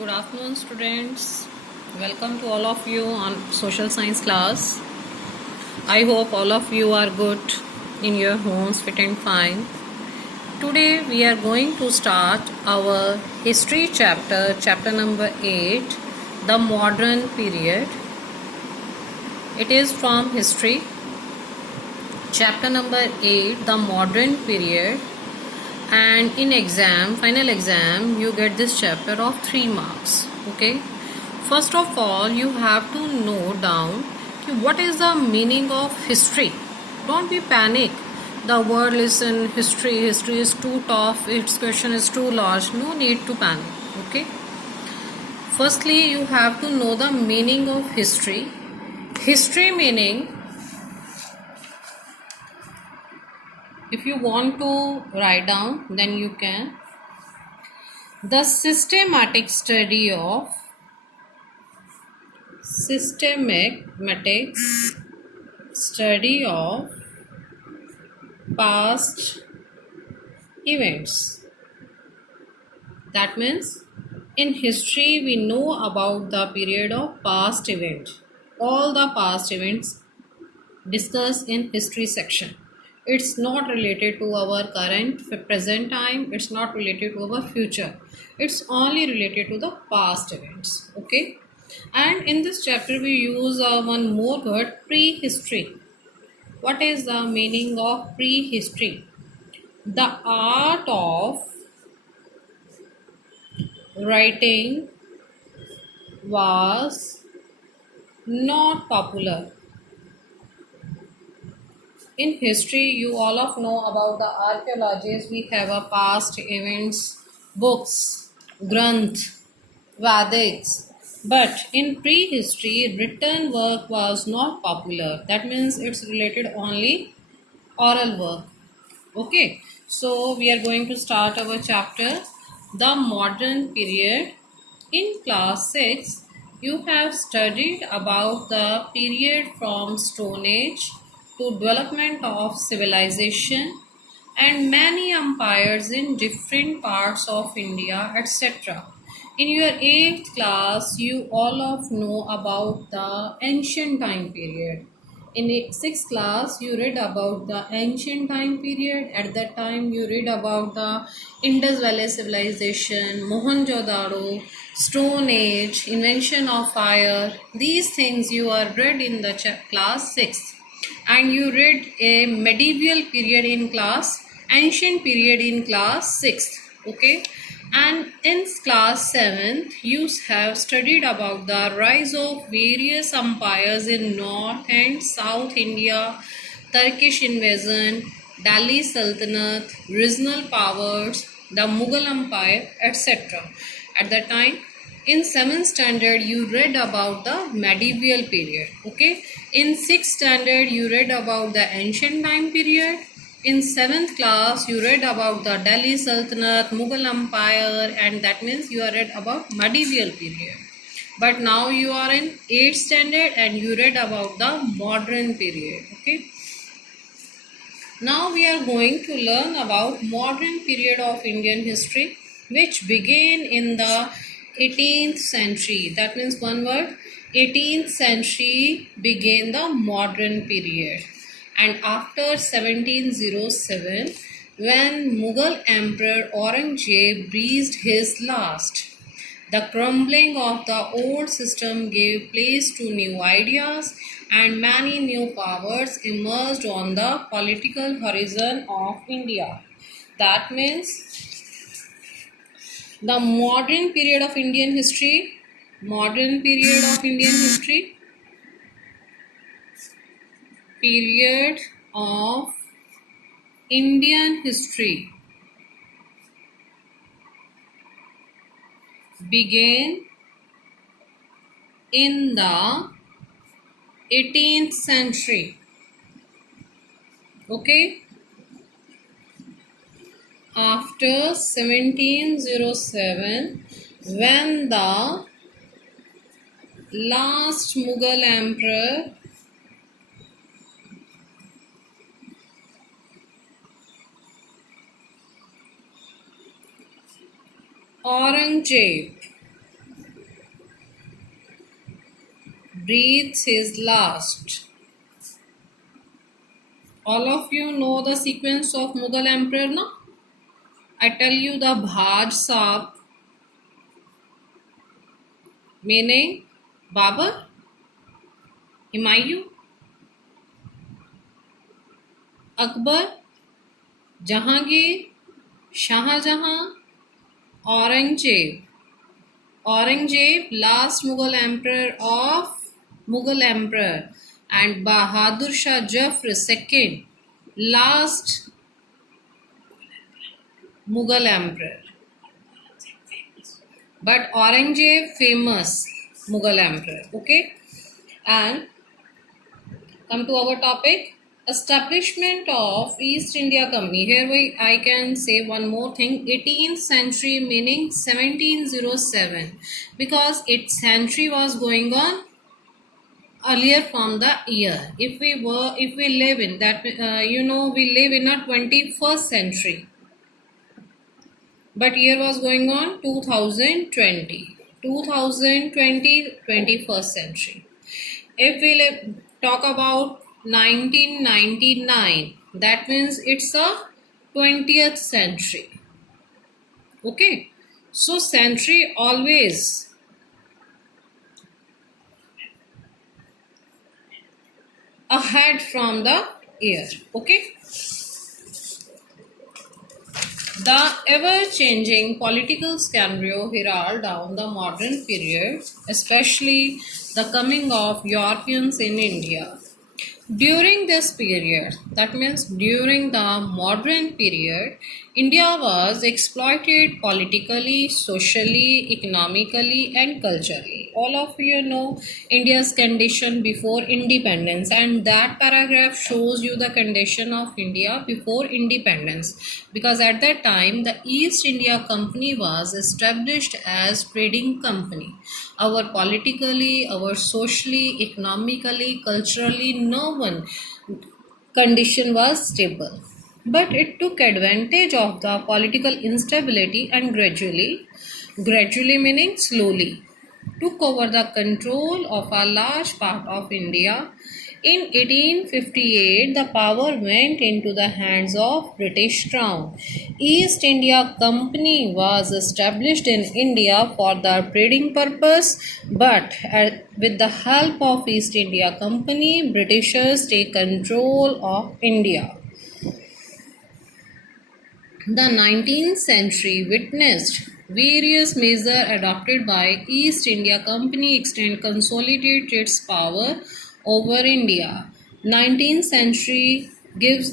Good afternoon, students. Welcome to all of you on social science class. I hope all of you are good in your homes, fit and fine. Today we are going to start our history chapter number 8, the modern period. It is from history, chapter number 8, the modern period. And in final exam, you get this chapter of 3 marks. Okay, first of all you have to know down what is the meaning of history. Don't be panic. The word listen history is too tough, its question is too large. No need to panic. Okay, firstly you have to know the meaning of history. History meaning, if you want to write down, then you can. The systematic study of past events. That means in history we know about the period of past event. All the past events discussed in history section. It's not related to our present time. It's not related to our future. It's only related to the past events. Okay. And in this chapter we use one more word, prehistory. What is the meaning of prehistory? The art of writing was not popular. In history, you all of know about the archaeologists. We have a past events, books, Granth, Vedics. But in prehistory, written work was not popular. That means it's related only oral work. Okay, so we are going to start our chapter, the modern period. In class 6, you have studied about the period from Stone Age to development of civilization and many empires in different parts of India, etc. In your 8th class, you all of know about the ancient time period. In 6th class, you read about the ancient time period. At that time, you read about the Indus Valley civilization, Mohenjo-daro, Stone Age, invention of fire. These things you are read in the class 6th. And you read a medieval period in class, ancient period in class 6th. Okay. And in class 7th, you have studied about the rise of various empires in North and South India, Turkish invasion, Delhi Sultanate, regional powers, the Mughal Empire, etc. At that time, in 7th standard, you read about the medieval period. Okay. In 6th standard, you read about the ancient time period. In 7th class, you read about the Delhi Sultanate, Mughal Empire, and that means you are read about medieval period. But now you are in 8th standard and you read about the modern period. Okay. Now we are going to learn about modern period of Indian history, which began in the 18th century. That means one word, 18th century began the modern period. And after 1707, when Mughal Emperor Aurangzeb breathed his last, the crumbling of the old system gave place to new ideas and many new powers emerged on the political horizon of India. That means the modern period of Indian history, period of Indian history began in the 18th century. Okay. After 1707, when the last Mughal emperor Aurangzeb breathes his last. All of you know the sequence of Mughal emperor now? I tell you the Bhaj Saab, meaning Babur, Humayun, Akbar, Jahangir, Shahjahan, Aurangzeb. Aurangzeb, last Mughal emperor, and Bahadur Shah Jafar II, last Mughal emperor. But Aurangzeb, famous Mughal emperor. Okay, and come to our topic. Establishment of East India Company. Here I can say one more thing. 18th century meaning 1707, because its century was going on earlier from the year. If we live in that, we live in a 21st century, but year was going on 2020, 21st century. If we talk about 1999, that means it's a 20th century. Okay, so century always ahead from the year. Okay, the ever-changing political scenario herald down the modern period, especially the coming of Europeans in India. During this period, that means during the modern period, India was exploited politically, socially, economically, and culturally. All of you know India's condition before independence, and that paragraph shows you the condition of India before independence, because at that time the East India Company was established as trading company. Our politically, our socially, economically, culturally, no one condition was stable. But it took advantage of the political instability and gradually meaning slowly, took over the control of a large part of India. In 1858, the power went into the hands of British Crown. East India Company was established in India for the trading purpose, but with the help of East India Company, Britishers take control of India. The 19th century witnessed various measures adopted by East India Company extend consolidate its power over India. 19th century give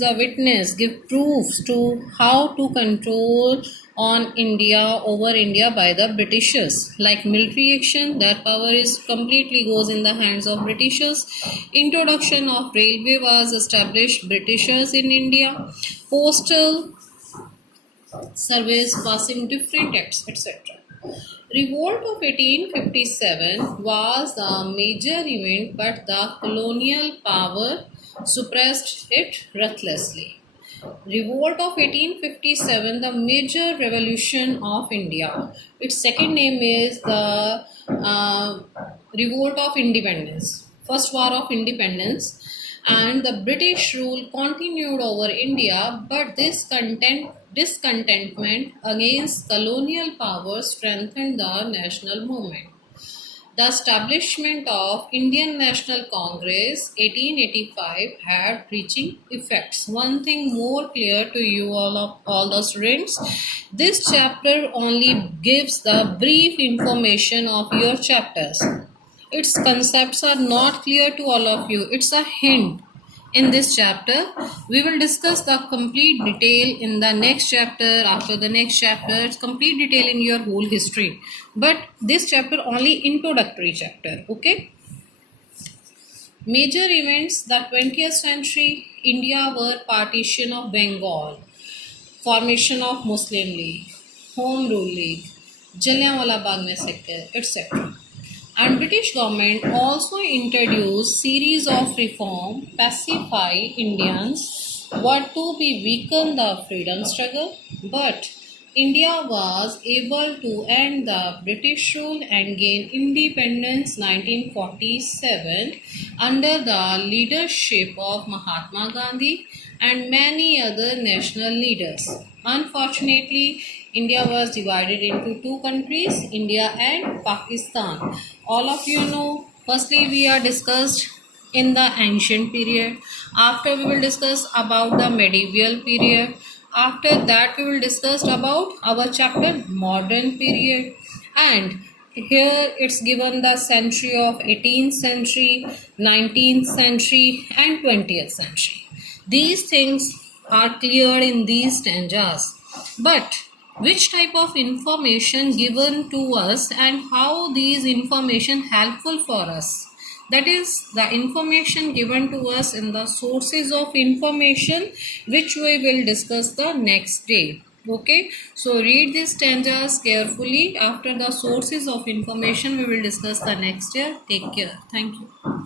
proofs to how to control on India over India by the Britishers, like military action. That power is completely goes in the hands of Britishers. Introduction of railway was established Britishers in India. Postal surveys passing different acts, etc. Revolt of 1857 was a major event, but the colonial power suppressed it ruthlessly. Revolt of 1857, the major revolution of India. Its second name is the Revolt of Independence, First War of Independence, and the British rule continued over India, but discontentment against colonial power strengthened the national movement. The establishment of Indian National Congress 1885 had reaching effects. One thing more clear to you all the students, this chapter only gives the brief information of your chapters. Its concepts are not clear to all of you. It's a hint. In this chapter, we will discuss the complete detail in the next chapter. After the next chapter, it's complete detail in your whole history. But this chapter only introductory chapter. Okay. Major events: the 20th century India were partition of Bengal, formation of Muslim League, Home Rule League, Jallianwala Bagh massacre, etc. And British government also introduced series of reform pacify Indians were to be weaken the freedom struggle, but India was able to end the British rule and gain independence 1947 under the leadership of Mahatma Gandhi and many other national leaders. Unfortunately, India was divided into two countries, India and Pakistan. All of you know, firstly we are discussed in the ancient period. After we will discuss about the medieval period. After that we will discuss about our chapter modern period, and here it's given the century of 18th century, 19th century and 20th century. These things are clear in these stanzas. But which type of information given to us and how these information helpful for us? That is the information given to us in the sources of information, which we will discuss the next day. Okay, so read these stanzas carefully. After the sources of information we will discuss the next year. Take care. Thank you.